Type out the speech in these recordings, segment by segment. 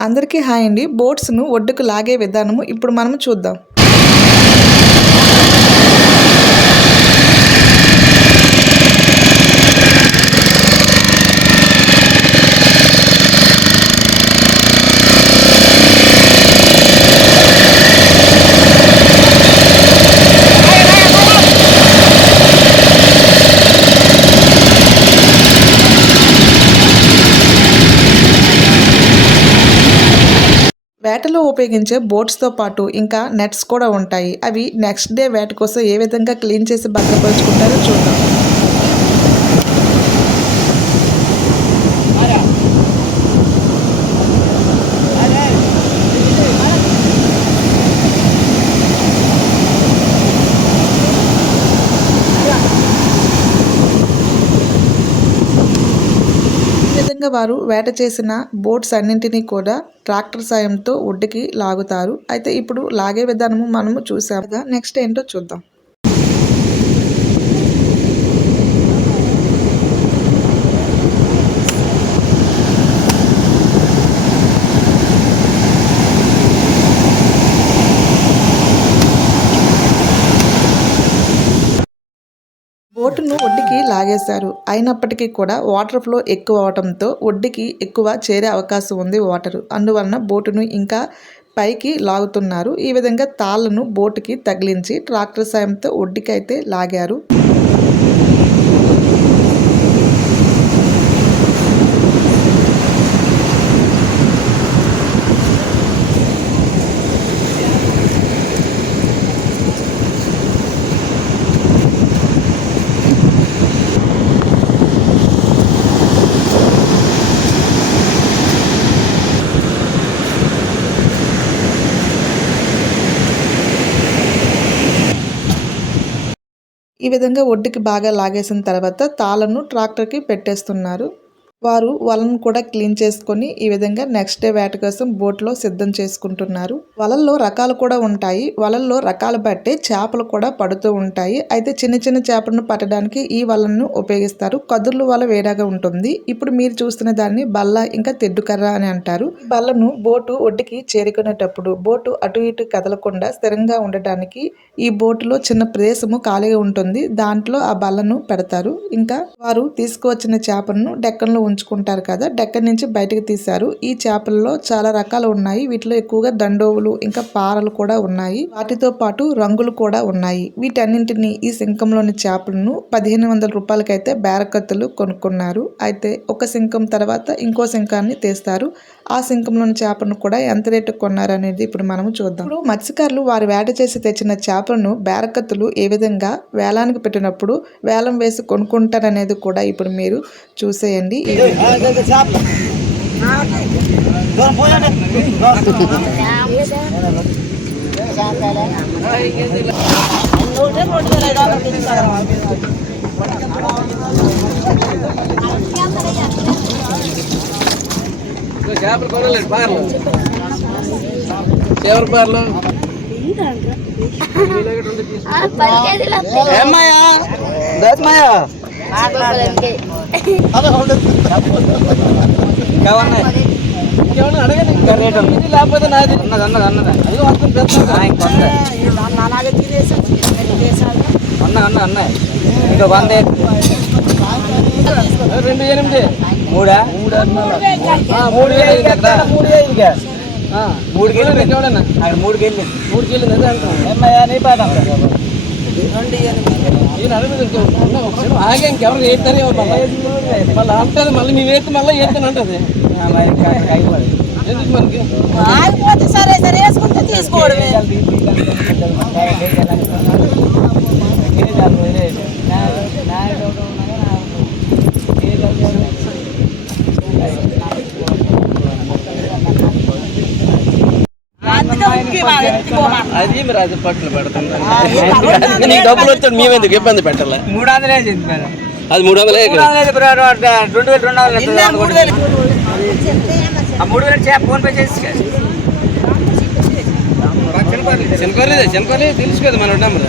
అందరికీ హాయ్ అండి. బోట్స్ను ఒడ్డుకు లాగే విధానము ఇప్పుడు మనం చూద్దాం. వేటలో ఉపయోగించే బోట్స్తో పాటు ఇంకా నెట్స్ కూడా ఉంటాయి. అవి నెక్స్ట్ డే వేట కోసం ఏ విధంగా క్లీన్ చేసి భద్రపరుచుకుంటారో చూద్దాం. వారు వేట చేసిన బోట్స్ అన్నింటినీ కూడా ట్రాక్టర్ సాయంతో ఒడ్డుకి లాగుతారు. అయితే ఇప్పుడు లాగే విధానము మనము చూసాం కదా. నెక్స్ట్ ఏంటో చూద్దాం. బోటును ఒడ్డుకి లాగేశారు. అయినప్పటికీ కూడా వాటర్ ఫ్లో ఎక్కువ అవడంతో ఒడ్డుకి ఎక్కువ చేరే అవకాశం ఉంది వాటర్. అందువలన బోటును ఇంకా పైకి లాగుతున్నారు. ఈ విధంగా తాళ్ళను బోటుకి తగిలించి ట్రాక్టర్ సాయంతో ఒడ్డుకి అయితే లాగారు. ఈ విధంగా ఒడ్డుకి బాగా లాగేసిన తర్వాత తాళ్ళను ట్రాక్టర్కి పెట్టేస్తున్నారు. వారు వలను కూడా క్లీన్ చేసుకొని ఈ విధంగా నెక్స్ట్ డే వేట కోసం బోట్లో సిద్ధం చేసుకుంటున్నారు. వలల్లో రకాలు కూడా ఉంటాయి. వలల్లో రకాలు బట్టి చేపలు కూడా పడుతూ ఉంటాయి. అయితే చిన్న చిన్న చేపలను పట్టడానికి ఈ వలను ఉపయోగిస్తారు. కదుర్లు వల వేరేగా ఉంటుంది. ఇప్పుడు మీరు చూస్తున్న దాన్ని బల్ల ఇంకా తెడ్డుకర్ర అని అంటారు. బల్లను బోటు ఒడ్డుకి చేరుకునేటప్పుడు బోటు అటు ఇటు కదలకుండా స్థిరంగా ఉండటానికి ఈ బోటులో చిన్న ప్రదేశము ఖాళీగా ఉంటుంది. దాంట్లో ఆ బల్లను పెడతారు. ఇంకా వారు తీసుకువచ్చిన చేపలను డెక్కన్లో ఉంచుకుంటారు కదా డెక్కన్ నుంచి బయటకు తీశారు. ఈ చేపలలో చాలా రకాలు ఉన్నాయి. వీటిలో ఎక్కువగా దండోవులు ఇంకా పారలు కూడా ఉన్నాయి. వాటితో పాటు రంగులు కూడా ఉన్నాయి. వీటన్నింటిని ఈ సింకంలోని చేపలను పదిహేను వందల రూపాయలకైతే బేరకత్తులు కొనుక్కున్నారు. అయితే ఒక సింకం తర్వాత ఇంకో సింకాన్ని తీస్తారు. ఆ సింకంలోని చేపలను కూడా ఎంత రేటు కొన్నారు అనేది ఇప్పుడు మనం చూద్దాం. ఇప్పుడు మత్స్యకారులు వారు వేట చేసి తెచ్చిన చేపలను బేరకత్తులు ఏ విధంగా వేలానికి పెట్టినప్పుడు వేలం వేసి కొనుక్కుంటారనేది కూడా ఇప్పుడు మీరు చూసేయండి. చేపలు కొనలేదు పార్లు. చేపల పార్లు. ఏమ్మాయా దోసమాయా ఇంకేమన్నాయి ఇంకేమన్నా అడగండి ఇంకా రేటు ఇది లేకపోతే నాది. అన్నది అన్నది అన్నది అది వస్తుంది తెస్తాను. ఇంకొంద అన్న అన్న అన్నాయి. ఇంకా వంద రెండు ఎనిమిది. మూడా? మూడు మూడు కేజీలు ఎవడన్నా అక్కడ మూడు కేజీలు. మూడు అంటాం ఏమయ్యా నీ పాట. ఆగే ఇంకెవరు ఎవరు మళ్ళీ? మళ్ళీ అంటది మళ్ళీ మేము వేస్తే మళ్ళీ వేస్తాను అంటది. ఎందుకు మనకి? ఆగిపోతే సరే సరే వేసుకుంటే తీసుకోవడమే. అది మీరు అది పట్లు పెడతాం నీకు డబ్బులు వచ్చాడు మేమెందుకు ఇబ్బంది పెట్టాలి మూడు. వందలు మేడం అది మూడు. వందలే రెండు వేలు రెండు వందలు మూడు వేలు. ఆ మూడు వేలు చేప ఫోన్ పే చేసి శనకర్రీ శనకర్రీ తెలుసు కదా మన నెంబర్.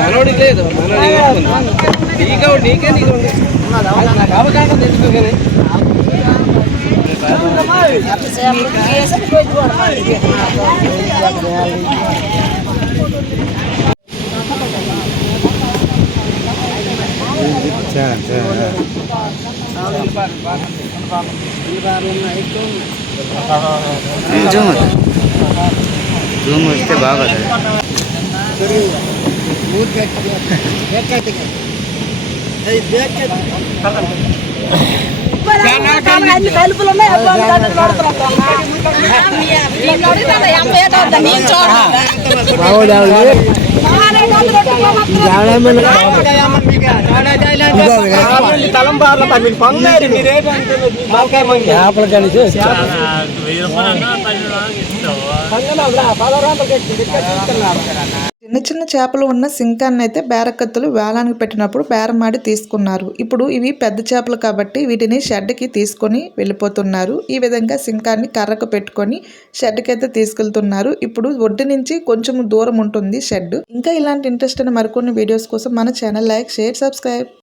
మనోడికి లేదు మనోడి నీకే నీకే నీకు అవకాశం తెచ్చుకోగానే జూమ్ జూమ్ వస్తే బాగోదు అన్ని కలుపులు ఉన్నాయి అబ్బా, దాన్ని నడుపుతున్నాం. నేను అడుగుతాను, అమ్మ ఏటో వద్దా, నేను చిన్న చిన్న చేపలు ఉన్న సింకాన్ని అయితే బేరకత్తులు వేలానికి పెట్టినప్పుడు బేరమాడి తీసుకున్నారు. ఇప్పుడు ఇవి పెద్ద చేపలు కాబట్టి వీటిని షెడ్కి తీసుకొని వెళ్ళిపోతున్నారు. ఈ విధంగా సింకాన్ని కర్రకు పెట్టుకొని షెడ్కి అయితే తీసుకెళ్తున్నారు. ఇప్పుడు ఒడ్డు నుంచి కొంచెం దూరం ఉంటుంది షెడ్ ఇంకా ఇలాంటి ఇంట్రెస్ట్ అయిన మరికొన్ని వీడియోస్ కోసం మన ఛానల్ లైక్ షేర్ సబ్స్క్రైబ్.